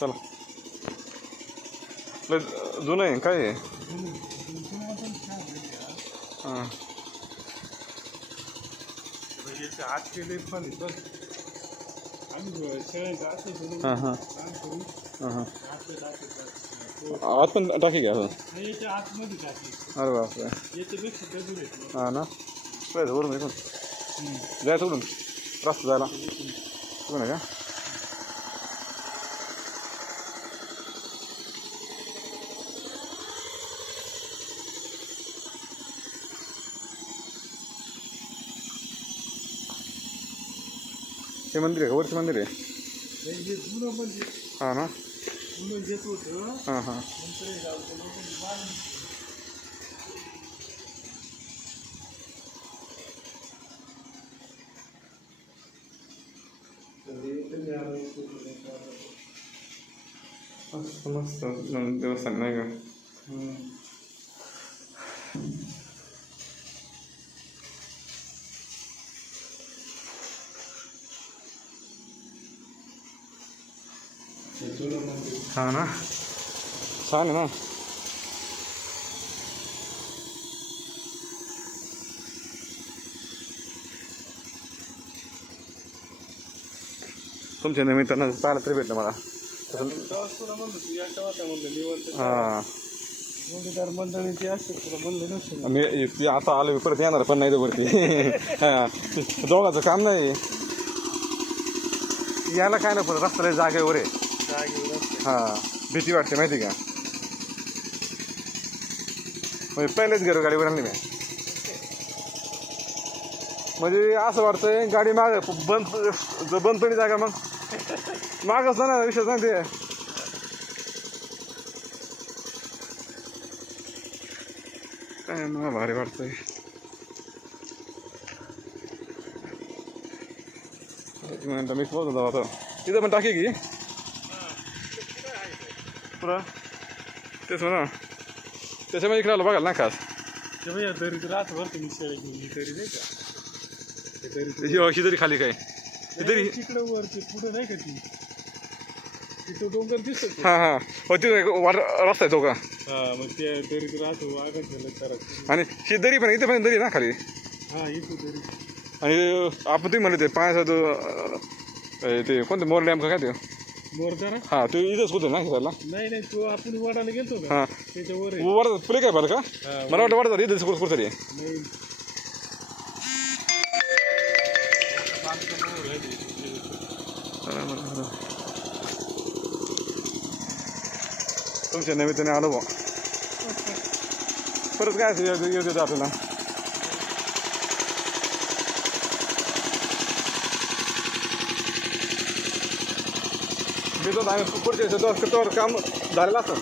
चला. जुनं आहे काय आहे? हां आत केले पण आम्ही शेळ्यांचं असं हां हां हां हां आत पण टाकी घ्या. याच्या आतमध्ये टाकली अरे बापरे. याच्यापेक्षा गजूर येत हां ना. जायचं वरून इकडून जायचं उडून रस्ता जायला इकडून आहे का? हे मंदिर आहे का? वरचं मंदिर आहे. हे जुनं मंदिर हां ना. जुनं घेत होतं हां हां नंतर हे गावचं लोकांनी बांधलं. मस्त देवस्थान नाही का? हां ना. छान आहे ना. तुमच्या निमित्तानं पाहायला तरी भेटलं मला. हां जोडीदार मंडळीची असते तुला म्हणलं नसेल. मी ती आता आलो परत येणार पण नाही वरती. हां दोघांचं काम नाही यायला काय नाही पण रस्त्याला जागेवर आहे. हां भीती वाटते माहिती का? म्हणजे पहिलेच गेलो गाडीवर आणली मी. म्हणजे असं वाटतंय गाडी माग बंद जर बंद पडली जागा मग मागच ना विषय नाही ते. काय मला भारी वाटतंय. एक मिनिट मी बघतो जाऊ आता. तिथं पण टाकी की पुरा तेच म्हणा त्याच्यामध्ये इकडे आलो बघाल ना खास. ते भैया दरीत राहत बरं तुम्ही शेळी घेऊन तरी नाही का ते दरीत ही तरी खाली काय तरी. तिकडं वरती पुढं नाही का ती तिथं डोंगर दिसत. हां हां हो तिथं रस्ता आहे तो का? हा मग ते दरीत राहतो आगत झालं तर. आणि ही दरी पण इथं पण दरी ना खाली. हा इथं दरी. आणि आपण तुम्ही म्हणले ते पाण्याचा ते कोणतं मोर डॅम का काय ते? मोरदारा. हां तू इथंच कुठं ना त्याला. नाही तो आपण वडाला गेलतो का हां त्याच्यावर आहे. वडा पुढे काय बरं का? मला वाटतं वाटतं इथंच कुठं तरी. नवीन तुमच्या निमित्ताने आलो बा. परत काय येत आपल्याला. मी तो आम्ही पुढचे तोवर काम झालेलं असतं.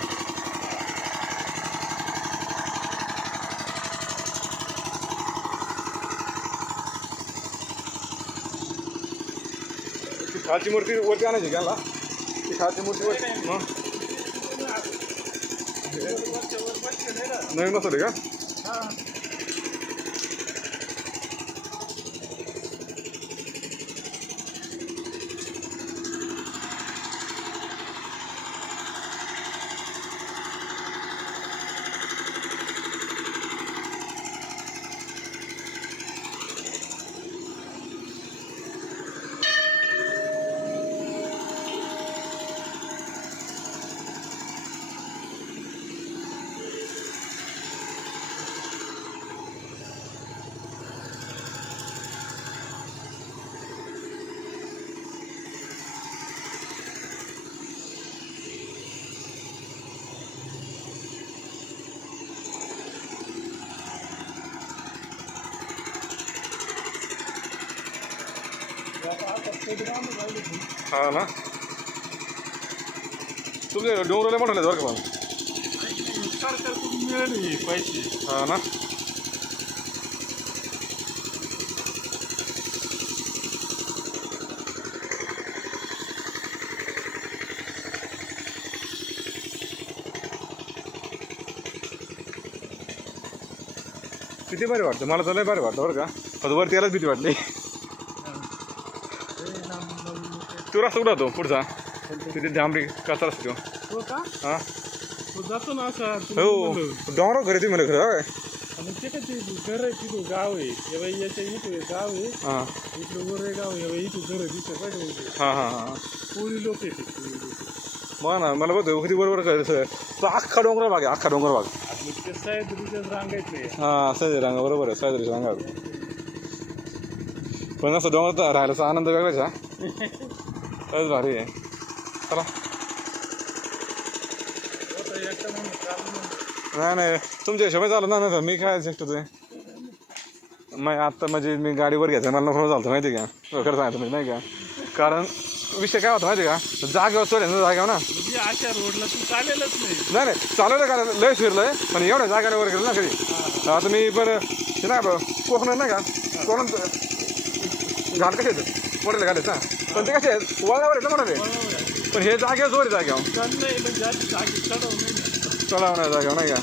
ती खालची मूर्ती वरती आणायची का? ती खालची मूर्ती वरती मग नवीन बसवली का? हा ना. तुमचे डोंगरला मोठा बरं का पण. मिळाले पैसे. हा ना. किती बरे वाटतं मला तर लय बरं वाटतं बरं का. आता वरती यायलाच भीती वाटली. तू रस्ता कुठं होतो पुढचा? तिथे डांबरी कचरा असतो तो का हा तो जातो ना असा तुला हो म्हणलं. डोंगराव घरी ती म्हणलं खरं होय. आणि ते का ते घर आहे तिथं गाव आहे हे बाई याच्या इथे गाव आहे हां इकडं वर आहे गाव आहे हे बाई इथे घर दिसत पाहिजे हां हां हां कोळी लोक येते कोळी लोक मग ना मला बघतो किती बरोबर करायचं तो अख्खा डोंगर भाग आहे अख्खा डोंगर भाग मग ते सह्याद्रीच्याच रांगायतले हां सह्याद्री रांगा बरोबर आहे सह्याद्रीच्या रांगा पण असं डोंगरात राहायचा आनंद वेगळाच हा खरंच भारी आहे चला होतं एकटा म्हणून चालू म्हणून नाही नाही तुमच्या हिशोबाने झालं ना नाही मी काय शकतो ते मग आत्ता म्हणजे मी गाडीवर घ्यायचं मला नको झालं माहिती आहे का खरं सांगायचं म्हणजे नाही का कारण विषय काय होता माहिती आहे का जागेवर सोडेल ना जागेवर ना म्हणजे अशा रोडला तू चालेलच नाही नाही नाही चालवलं का लय फिरलंय पण एवढ्या जागाने वर गेलं ना कधी आता मी बरं ते नाही कोकणात नाही का कोकणात घाट कसे आहेत मोठे घालेच ना पण ते कसे आहेत वळणावर आहेत ना म्हणाले पण हे जागेवर जोर आहे जागेवर चाललंय म्हणजे जास्त जागी चढव नाही चढावणार जागेवर नाही का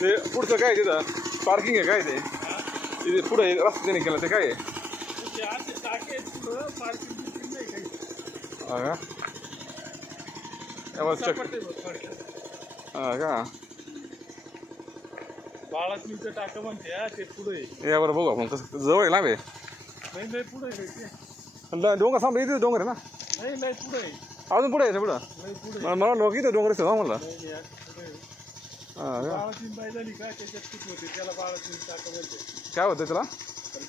ते पुढचं काय तिथं पार्किंग आहे काय ते तिथे पुढे रस्ता त्याने केला ते काय आहे ते असे टाके आहेत पुढं पार्किंग बिर्किंग नाही काही हा का यावर चक सपाट आहे बघ थोडक्यात. हा का बाळासनीचं टाकं म्हणते हा ते पुढे यावर बघू आपण कसं जवळ आहे लांब आहे नाही लय पुढे आहे ते आणि डोंगर सांगतो इथे डोंगर आहे ना नाही लय पुढे आहे अजून पुढे यायचं पुढं लय पुढे मला लोक इथे डोंगर दिसतं म्हणलं नाही नाही, पुढे आहे. हा का बाळासीन बाई झाली का त्याच्यात किती होते त्याला बाळासीन टाकं म्हणते काय होतं त्याला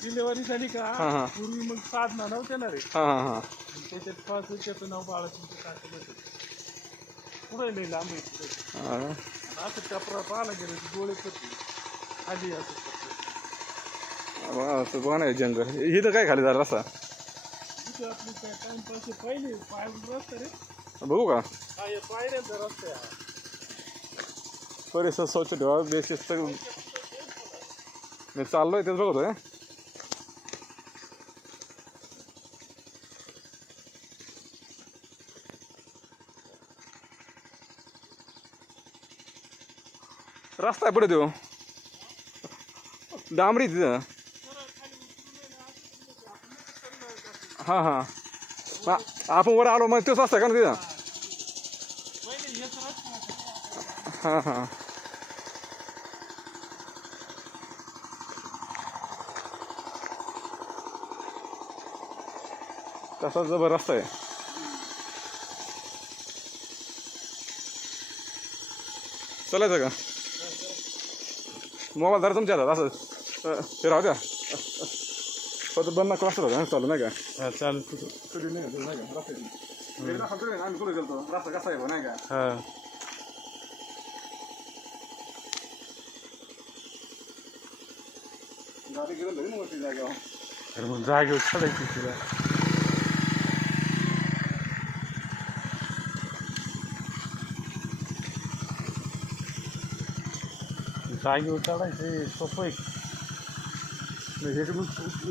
डिलेवरी झाली का हां हां पूर्वी मग साधना नव्हत्या ना रे हां हां हां त्याच्यात पाच त्याचं नाव बाळासीनचं टाकं म्हणते पुढे लय लांब आहे पुढे हा का असं टपरा पाहायला गेलं की डोळे पडते खाली असं पडते बघा असं बघा नाही जंगल इथं काय खाली झालं रस्ता तिथे आपली काय टाइमपास पहिले पाय रस्ता रे बघू का हा हे पायऱ्यांचा रस्ता आहे हा. परिसर स्वच्छ ठेवा बेशिस्त मी चाललोय तेच बघतोय रस्ता आहे पुढे देऊ डांबरी तिथं हां हां आपण वर आलो मग तोच रस्ता आहे का ना तिथं पहिले हेच रस्ता हां हां तसा जबरदस्त आहे चालायचं का मोबाईल धरा तुमच्या हातात असं ते राहू द्या फक्त बंद क्रॉस राहू चालू नाही का हा चालेल तुझं कधी नाही का रस्त्याची आम्ही कुठे गेलो रस्ता कसा आहे नाही का हा गाडी गेलो ना वरती जागेवर अरे मग जागेवर चढायची तुला जागेवर चढायचं सोपं आहे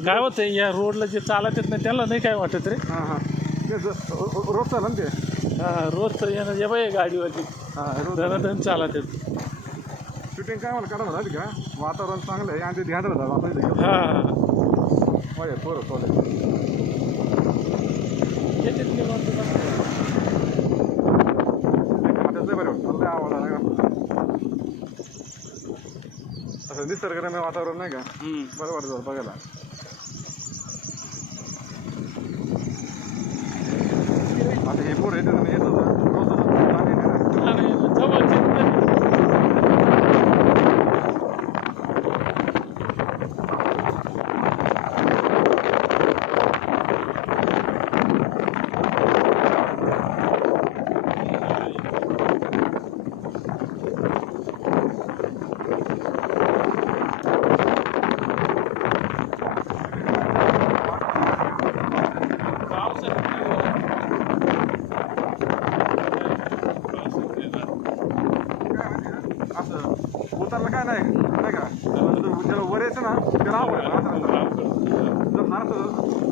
काय होतं या रोडला जे चालत येत नाही त्यांना नाही काय वाटत रे हां हां ते रोड चालला ना ते हा रोजचं येणं जे बाई गाडीवरती हां रोड दनादन चालत येत शूटिंग काय मला काढायला झाली का वातावरण चांगलं आहे आणि ते ध्यान राहतं आपण हा माझ्या पोरं थोडे येते निवांत त्याचं बरं वाटतं लय आवडला नाही का असं निसर्गरम्य वातावरण नाही का बरं वाटतं बघायला आता हे पोरं येतं ना येतं ना अरे जवळचे असं उतरलं काय नाही नाही का ज्याला वर यायचं ना त्याला आवड जर फार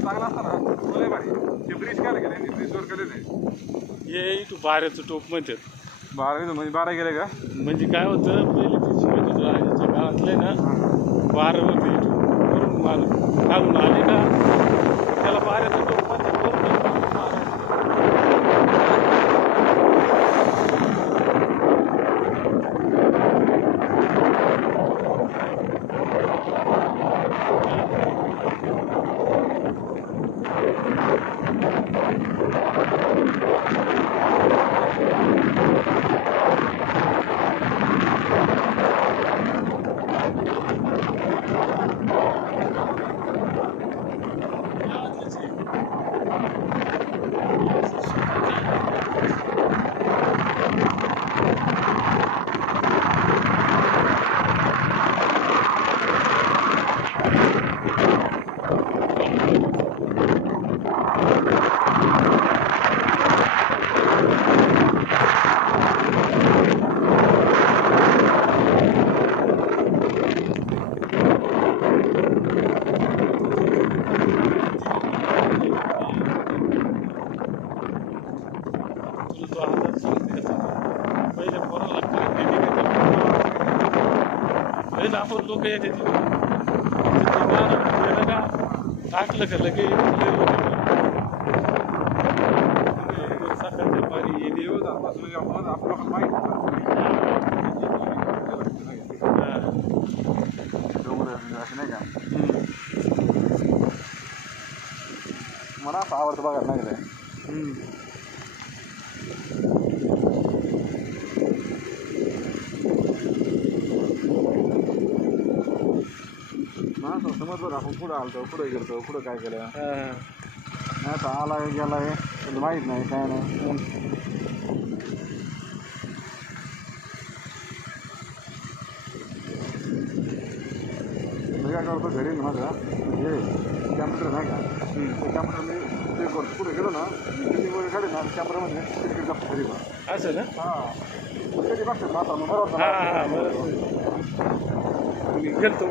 चांगला असता ना तो लय भारी ते ब्रिज काय केलं ब्रिजवर केलेलं आहे ये तू बाऱ्याचं टोप म्हणतात 12 म्हणजे 12 गेले का? म्हणजे काय होतं पहिले ते शिवाजी राजाच्या काळातले ना 12 होते वरून मार घालून आले का त्याला बाऱ्याचं टोक म्हणतात वरून मारायचं. तो अंदाज सांगते का पहिले पोराला कळत नाही का पहिले आपण लोक येते का टाकलं का लगे सकाळच्या पारी येते दिवस आपासून म्हणजे आपल्याला माहिती नाही का? मला असं आवडतं बघायला नाही काय. मला समज बघ आपण पुढं आलतो पुढे गेलतो पुढं काय केलं आता आला गेलाय तुला माहीत नाही काय नाही. मी काय करतो घरी माझा हे कॅम्प्युटर नाही का ते कॅम्प्युटर मी ते करतो पुढे गेलो ना बिल्डिंग वगैरे काढे ना कॅमेरामध्ये तिकडे जातो घरी बघ असं ना हां कधी बघतात ना आता मग बरोबर हां बरोबर मी गेलतो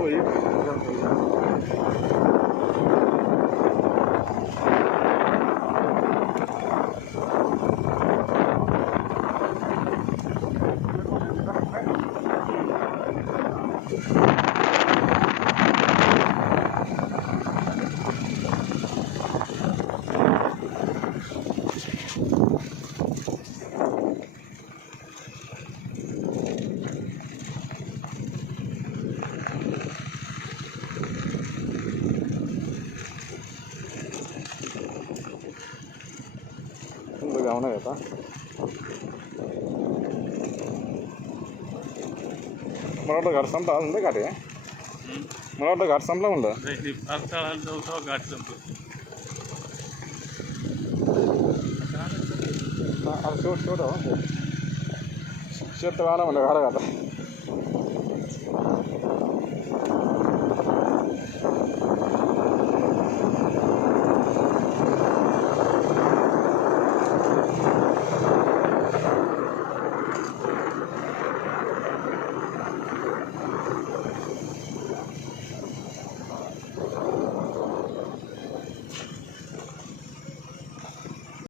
गाव नाही आता मला वाटतं घाट संपला अजून नाही घाट आहे मला वाटतं घाट संपला म्हणलं पावसाळ्याला जाऊ तेव्हा गाठ संपतो शेवट शेवट शेत आला म्हणलं घाटा घाटा